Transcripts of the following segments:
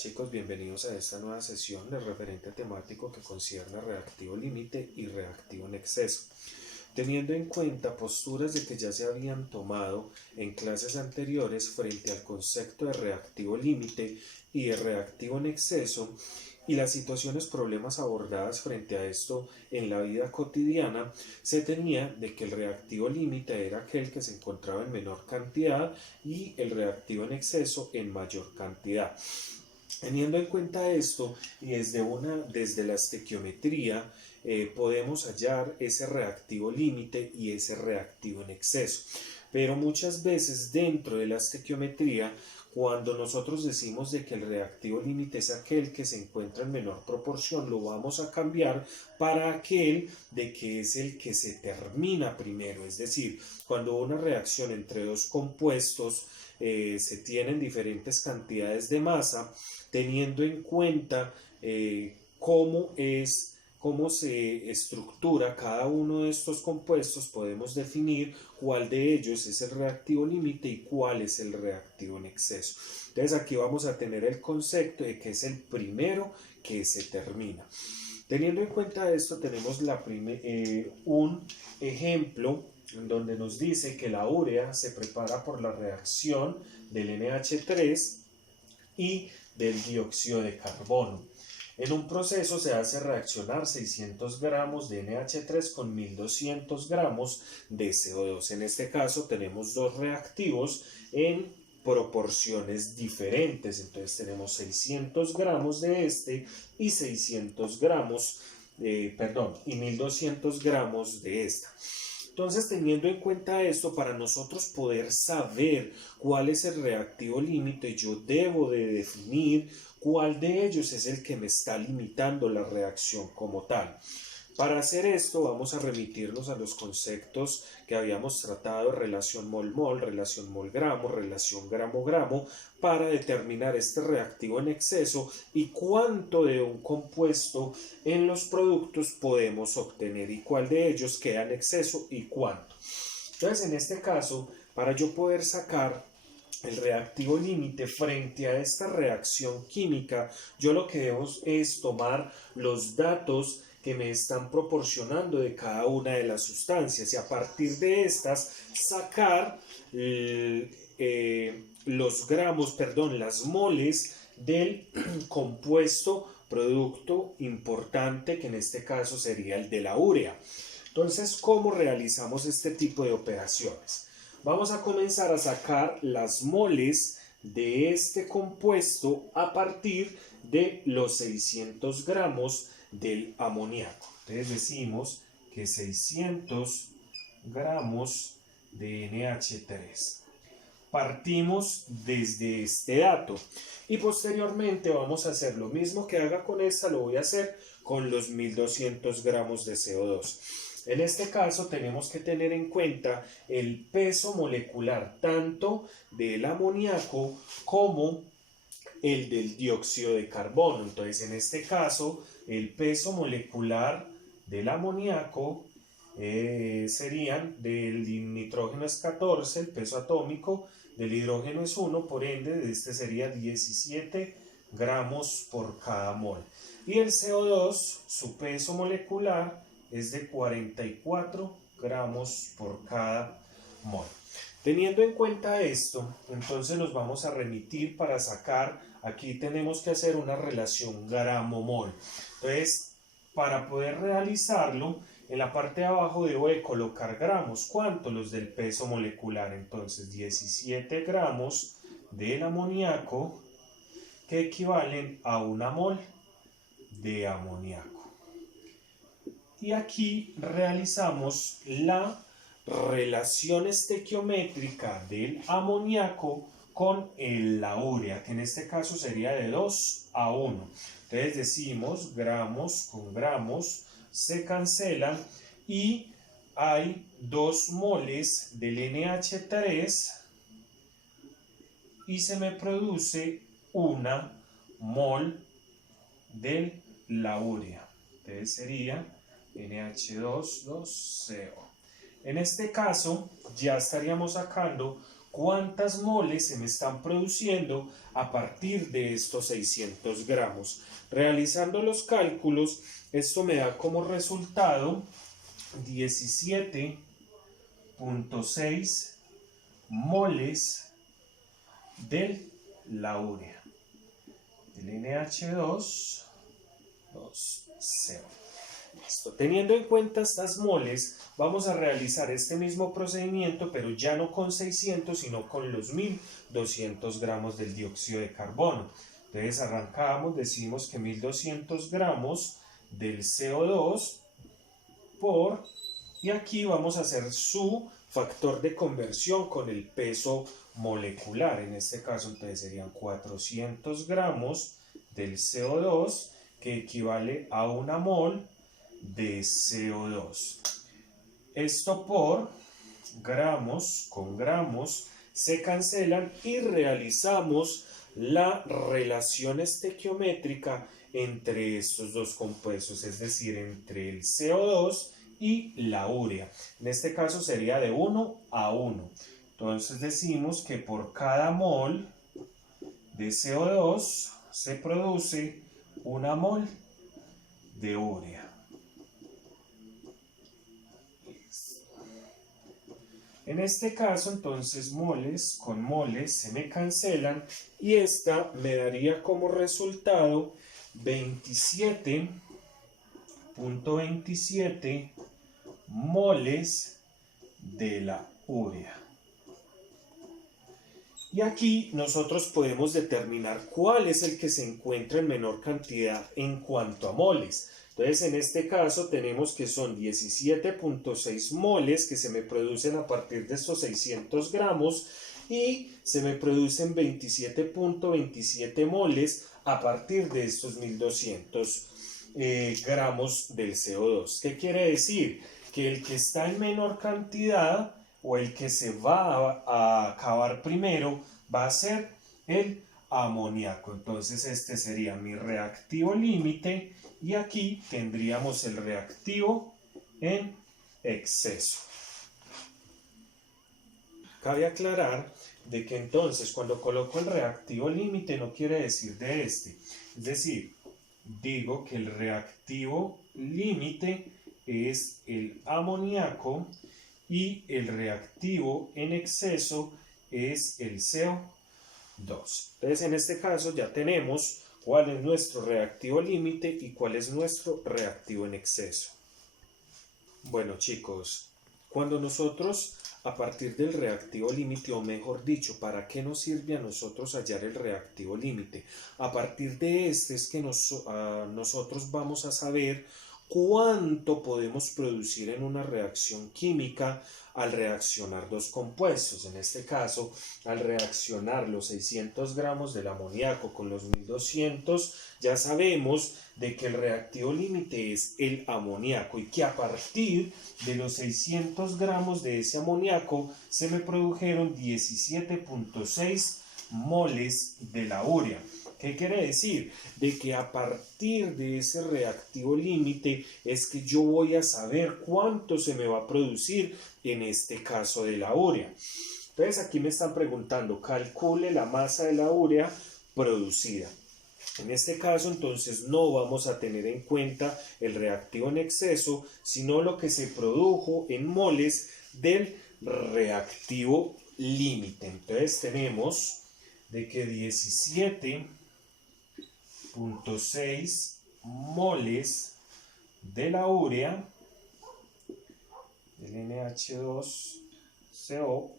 chicos, bienvenidos a esta nueva sesión de referente temático que concierne reactivo límite y reactivo en exceso. Teniendo en cuenta posturas de que ya se habían tomado en clases anteriores frente al concepto de reactivo límite y de reactivo en exceso, y las situaciones problemas abordadas frente a esto en la vida cotidiana, se tenía de que el reactivo límite era aquel que se encontraba en menor cantidad y el reactivo en exceso en mayor cantidad. Teniendo en cuenta esto y desde la estequiometría podemos hallar ese reactivo límite y ese reactivo en exceso. Pero muchas veces dentro de la estequiometría, cuando nosotros decimos de que el reactivo límite es aquel que se encuentra en menor proporción, lo vamos a cambiar para aquel de que es el que se termina primero. Es decir, cuando una reacción entre dos compuestos se tienen diferentes cantidades de masa, teniendo en cuenta cómo se estructura cada uno de estos compuestos, podemos definir cuál de ellos es el reactivo límite y cuál es el reactivo en exceso. Entonces aquí vamos a tener el concepto de que es el primero que se termina. Teniendo en cuenta esto, tenemos un ejemplo en donde nos dice que la urea se prepara por la reacción del NH3 y del dióxido de carbono. En un proceso se hace reaccionar 600 gramos de NH3 con 1200 gramos de CO2. En este caso tenemos dos reactivos en proporciones diferentes. Entonces tenemos 600 gramos de este y 1200 gramos de esta. Entonces, teniendo en cuenta esto, para nosotros poder saber cuál es el reactivo límite, yo debo de definir cuál de ellos es el que me está limitando la reacción como tal. Para hacer esto vamos a remitirnos a los conceptos que habíamos tratado: relación mol-mol, relación mol-gramo, relación gramo-gramo, para determinar este reactivo en exceso y cuánto de un compuesto en los productos podemos obtener y cuál de ellos queda en exceso y cuánto. Entonces, en este caso, para yo poder sacar el reactivo límite frente a esta reacción química, yo lo que debo es tomar los datos que me están proporcionando de cada una de las sustancias y a partir de estas sacar las moles del compuesto producto importante, que en este caso sería el de la urea. Entonces, ¿cómo realizamos este tipo de operaciones? Vamos a comenzar a sacar las moles de este compuesto a partir de los 600 gramos del amoníaco. Entonces decimos que 600 gramos de NH3. Partimos desde este dato y posteriormente vamos a hacer lo mismo que haga con esta, lo voy a hacer con los 1200 gramos de CO2. En este caso tenemos que tener en cuenta el peso molecular tanto del amoníaco como el del dióxido de carbono. Entonces, en este caso, el peso molecular del amoníaco serían: del nitrógeno es 14, el peso atómico, del hidrógeno es 1, por ende, de este sería 17 gramos por cada mol. Y el CO2, su peso molecular es de 44 gramos por cada mol. Teniendo en cuenta esto, entonces nos vamos a remitir para sacar, aquí tenemos que hacer una relación gramo-mol. Entonces, para poder realizarlo, en la parte de abajo debo de colocar gramos. ¿Cuánto? Los del peso molecular. Entonces, 17 gramos del amoníaco, que equivalen a una mol de amoníaco. Y aquí realizamos la relación estequiométrica del amoníaco con la urea, que en este caso sería de 2 a 1. Entonces decimos gramos con gramos se cancelan y hay 2 moles del NH3 y se me produce 1 mol de la urea. Entonces sería NH2, 2CO. En este caso ya estaríamos sacando cuántas moles se me están produciendo a partir de estos 600 gramos. Realizando los cálculos, esto me da como resultado 17.6 moles de la urea, del NH2, 2CO. Listo. Teniendo en cuenta estas moles, vamos a realizar este mismo procedimiento, pero ya no con 600, sino con los 1200 gramos del dióxido de carbono. Entonces arrancamos, decimos que 1200 gramos del CO2 por, y aquí vamos a hacer su factor de conversión con el peso molecular. En este caso entonces serían 400 gramos del CO2, que equivale a una mol de CO2. Esto por gramos con gramos se cancelan y realizamos la relación estequiométrica entre estos dos compuestos, es decir, entre el CO2 y la urea. En este caso sería de 1 a 1. Entonces decimos que por cada mol de CO2 se produce una mol de urea. En este caso, entonces, moles con moles se me cancelan y esta me daría como resultado 27.27 moles de la urea. Y aquí nosotros podemos determinar cuál es el que se encuentra en menor cantidad en cuanto a moles. Entonces, en este caso tenemos que son 17.6 moles que se me producen a partir de estos 600 gramos y se me producen 27.27 moles a partir de estos 1200 gramos del CO2. ¿Qué quiere decir? Que el que está en menor cantidad o el que se va a acabar primero va a ser el amoníaco. Entonces este sería mi reactivo límite y aquí tendríamos el reactivo en exceso. Cabe aclarar de que entonces cuando coloco el reactivo límite no quiere decir de este. Es decir, digo que el reactivo límite es el amoníaco y el reactivo en exceso es el CO2. Entonces en este caso ya tenemos cuál es nuestro reactivo límite y cuál es nuestro reactivo en exceso. Bueno chicos, cuando nosotros a partir del reactivo límite, o mejor dicho, ¿para qué nos sirve a nosotros hallar el reactivo límite? A partir de este es que nosotros vamos a saber cuánto podemos producir en una reacción química al reaccionar dos compuestos. En este caso, al reaccionar los 600 gramos del amoníaco con los 1200, ya sabemos de que el reactivo límite es el amoníaco y que a partir de los 600 gramos de ese amoníaco se me produjeron 17.6 moles de la urea. ¿Qué quiere decir? De que a partir de ese reactivo límite es que yo voy a saber cuánto se me va a producir en este caso de la urea. Entonces aquí me están preguntando, calcule la masa de la urea producida. En este caso entonces no vamos a tener en cuenta el reactivo en exceso, sino lo que se produjo en moles del reactivo límite. Entonces tenemos de que 17.6 moles de la urea del NH2CO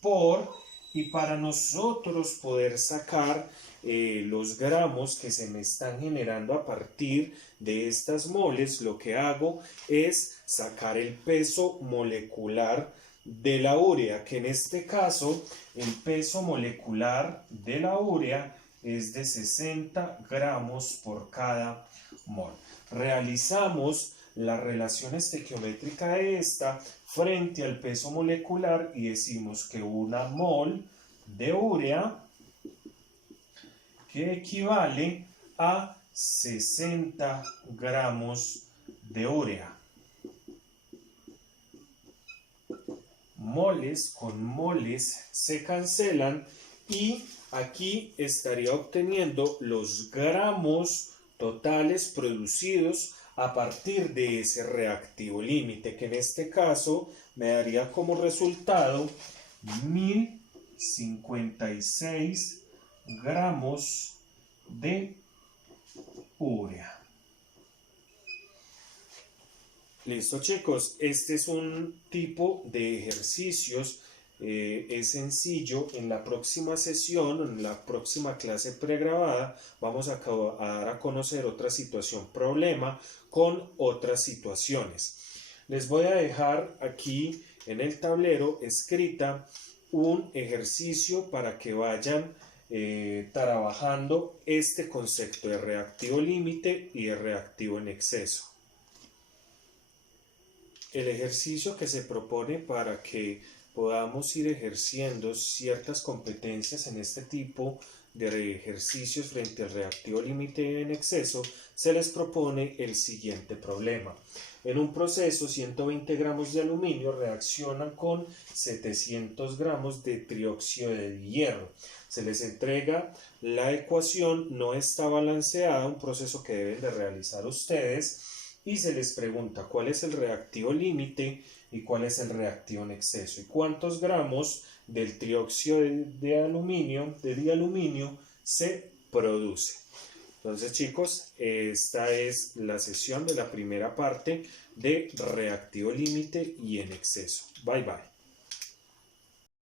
por, y para nosotros poder sacar los gramos que se me están generando a partir de estas moles, lo que hago es sacar el peso molecular de la urea, que en este caso el peso molecular de la urea es de 60 gramos por cada mol. Realizamos la relación estequiométrica de esta frente al peso molecular y decimos que una mol de urea que equivale a 60 gramos de urea. moles con moles se cancelan y aquí estaría obteniendo los gramos totales producidos a partir de ese reactivo límite, que en este caso me daría como resultado 1056 gramos de urea. Listo, chicos, este es un tipo de ejercicios, es sencillo. En la próxima sesión, en la próxima clase pregrabada, vamos a dar a conocer otra situación problema con otras situaciones. Les voy a dejar aquí en el tablero escrita un ejercicio para que vayan trabajando este concepto de reactivo límite y de reactivo en exceso. El ejercicio que se propone para que podamos ir ejerciendo ciertas competencias en este tipo de ejercicios frente al reactivo límite en exceso, se les propone el siguiente problema. En un proceso, 120 gramos de aluminio reaccionan con 700 gramos de trióxido de hierro. Se les entrega la ecuación, no está balanceada, un proceso que deben de realizar ustedes, y se les pregunta cuál es el reactivo límite y cuál es el reactivo en exceso y cuántos gramos del trióxido de aluminio se produce. Entonces, chicos, esta es la sesión de la primera parte de reactivo límite y en exceso. Bye bye.